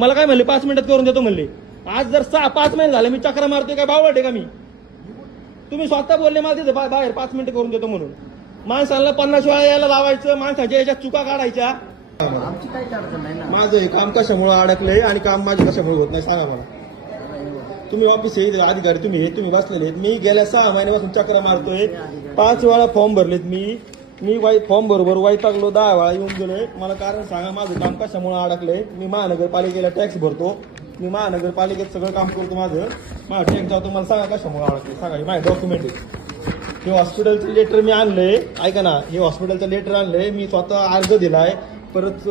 मला काय म्हणले 5 मिनिटात करून देतो म्हणले. आज जर 5 महिने झाले मी चक्रा मारतोय काय बावळट आहे का मी? तुम्ही स्वतः बोलले मला तिथे बाहेर 5 मिनिटं करून देतो म्हणून. माणसाला 50 वेळा यायला लावायचं, माणसाच्या याच्यात चुका काढायच्या. आमची काही अडचण नाही ना. माझं हे काम कशामुळे अडकलंय आणि काम माझे कशामुळे होत नाही सांगा मला. तुम्ही ऑफिस आहे अधिकारी, तुम्ही बसलेले आहेत. मी गेल्या 6 महिन्यापासून चक्रा मारतोय. 5 वेळा फॉर्म भरलेत मी फॉर्म बरोबर वैतागलो. 10 वेळा येऊन गेलोय. मला कारण सांगा माझं काम कशामुळे अडकलंय. मी महानगरपालिकेला टॅक्स भरतो, मी महानगरपालिकेत सगळं काम करतो. माझं टॅक्स जातो. मला सांगा कशामुळे अडकले सांगा. माझे डॉक्युमेंट आहे. हे हॉस्पिटलचं लेटर मी आणलंय, ऐका ना. हे हॉस्पिटलचं लेटर आणलंय मी, स्वतः अर्ज दिलाय, परत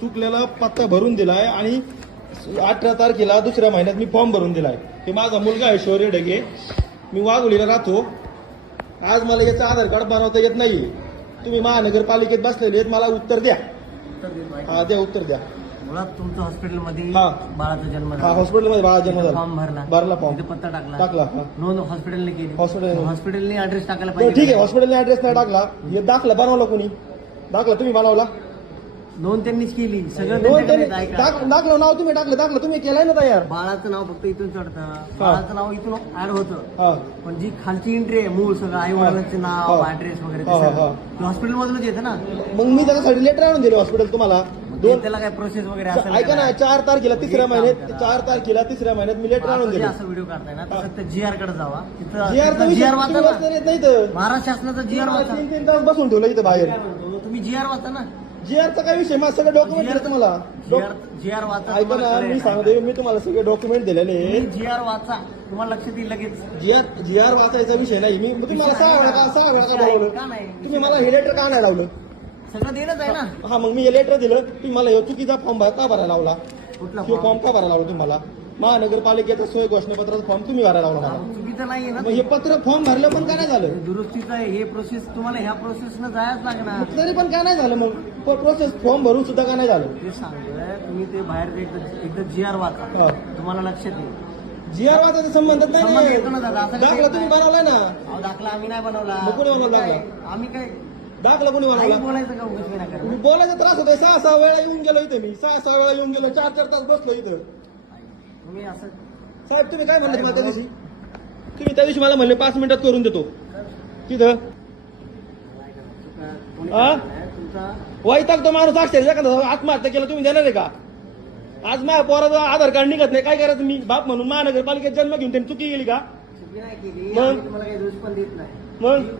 चुकलेला पत्ता भरून दिलाय आणि 18 तारखेला 2ऱ्या महिन्यात मी फॉर्म भरून दिलाय. हे माझा मुलगा आहे शौर्य ढगे, मी वाघोलीला राहतो. आज मला याचं आधार कार्ड बनवता येत नाहीये. तुम्ही महानगरपालिकेत बसलेले आहेत, मला उत्तर द्या. हा द्या, उत्तर द्या. मुळात तुमचं हॉस्पिटलमध्ये हा. बाळाचा जन्म हा, झाला, हॉस्पिटलमध्ये बाळाचा जन्म झाला. फॉर्म भरला फॉर्म, तिथे पत्ता टाकला. हा. नोंद हॉस्पिटलने केली. हॉस्पिटलने ऍड्रेस टाकायला बरं, पाहिजे. ठीक आहे. हॉस्पिटलने ऍड्रेस नाही टाकला. हे दाखला बनवला कोणी? दाखला तुम्ही बनवला? नोंद त्यांनीच केली. सगळं नोंद त्यांच्याकडे त्यांनी ऐका. दाखलं, नाव तुम्ही टाकलं, दाखलं तुम्ही केलाय ना तयार. बाळाचं नाव फक्त इथून चढतं, बाळाचं नाव इथून ऍड होतं, हा. पण जी खालची एंट्री आहे मूळ सगळं आई वडिलांचे नाव, ऍड्रेस वगैरे हॉस्पिटल मधूनच येतं ना. मग मी त्याच्यासाठी लेटर आणून दिले हॉस्पिटल तुम्हाला. त्याला काय प्रोसेस वगैरे असेल ऐका ना, 4 तारखेला 3ऱ्या महिन्यात मी लेटर आणून दिले. असं व्हिडिओ काढताय ना तसं त्या GR कडे जावा. जीआर वाचा ना. नाही तर महाराष्ट्र शासनाचा GR वाचा. 3 तास बसून ठेवलं इथं बाहेर. तुम्ही GR वाचा ना. जीआरचा काय विषय? माझं सगळं डॉक्युमेंट दिलं तुम्हाला. GR वाचा. ऐका ना, मी सांगतो, मी तुम्हाला सगळे डॉक्युमेंट दिलेले. GR वाचा, तुम्हाला लक्षात येईल लगेच. जीआर वाचायचा विषय नाही. मी तुम्हाला 6 वेळा का बोलवलं? का नाही? तुम्ही मला हे लेटर का नाही लावलं? सगळं देणंच आहे ना. हा, मग मी हे लेटर दिलं. तुम्ही मला चुकीचा फॉर्म का भरायला लावला? कुठला फॉर्म का भरायला लावला तुम्हाला? महानगरपालिकेचा सोय घोषणापत्राचा फॉर्म तुम्ही भरायला लावला मला. चुकीचं नाहीये ना. मग हे पत्र फॉर्म भरलं पण काय नाही झालं? दुरुस्तीचं आहे हे प्रोसेस. तुम्हाला ह्या प्रोसेसनं जायच लागणार. तरी पण काय नाही झालं? मग प्रोसेस फॉर्म भरून सुद्धा काय नाही झालं? ते सांगतोय तुम्ही ते बाहेर एकदा GR वाचा, तुम्हाला लक्षात येईल. जीआर वाचायचा संबंधच संबंध नाही. येतो ना दादा. असं दाखला काही तुम्ही नाही. बनवलाय ना. अहो, दाखला आम्ही नाही बनवला. मग कोणी बनवला काय? दाखला? आम्ही काय दाखला कोणी काही बनवला? बोलायचं का उगाच विनाकारण? मी बोलायचा त्रास होतोय. 6 वेळा येऊन गेलो इथे मी. 6 वेळा येऊन गेलो. 4 तास बसलो इथं. तुम्ही असं साहेब तुम्ही काय म्हणले मला त्या दिवशी? तुम्ही त्या दिवशी मला म्हणले 5 मिनिटात करून देतो तिथं. हा? तुमचा वैताग तो माणूस असेल. एखादा आत्महत्या केलं तुम्ही देणार आहे का? आज माझ्या पोराचं आधार कार्ड निघत नाही, काय करायचं? मी बाप म्हणून महानगरपालिकेत जन्म घेऊन त्यांनी चुकी केली का? चुकी नाही केली. मग? आम्ही तुम्हाला काही दोष पण देत नाही. मग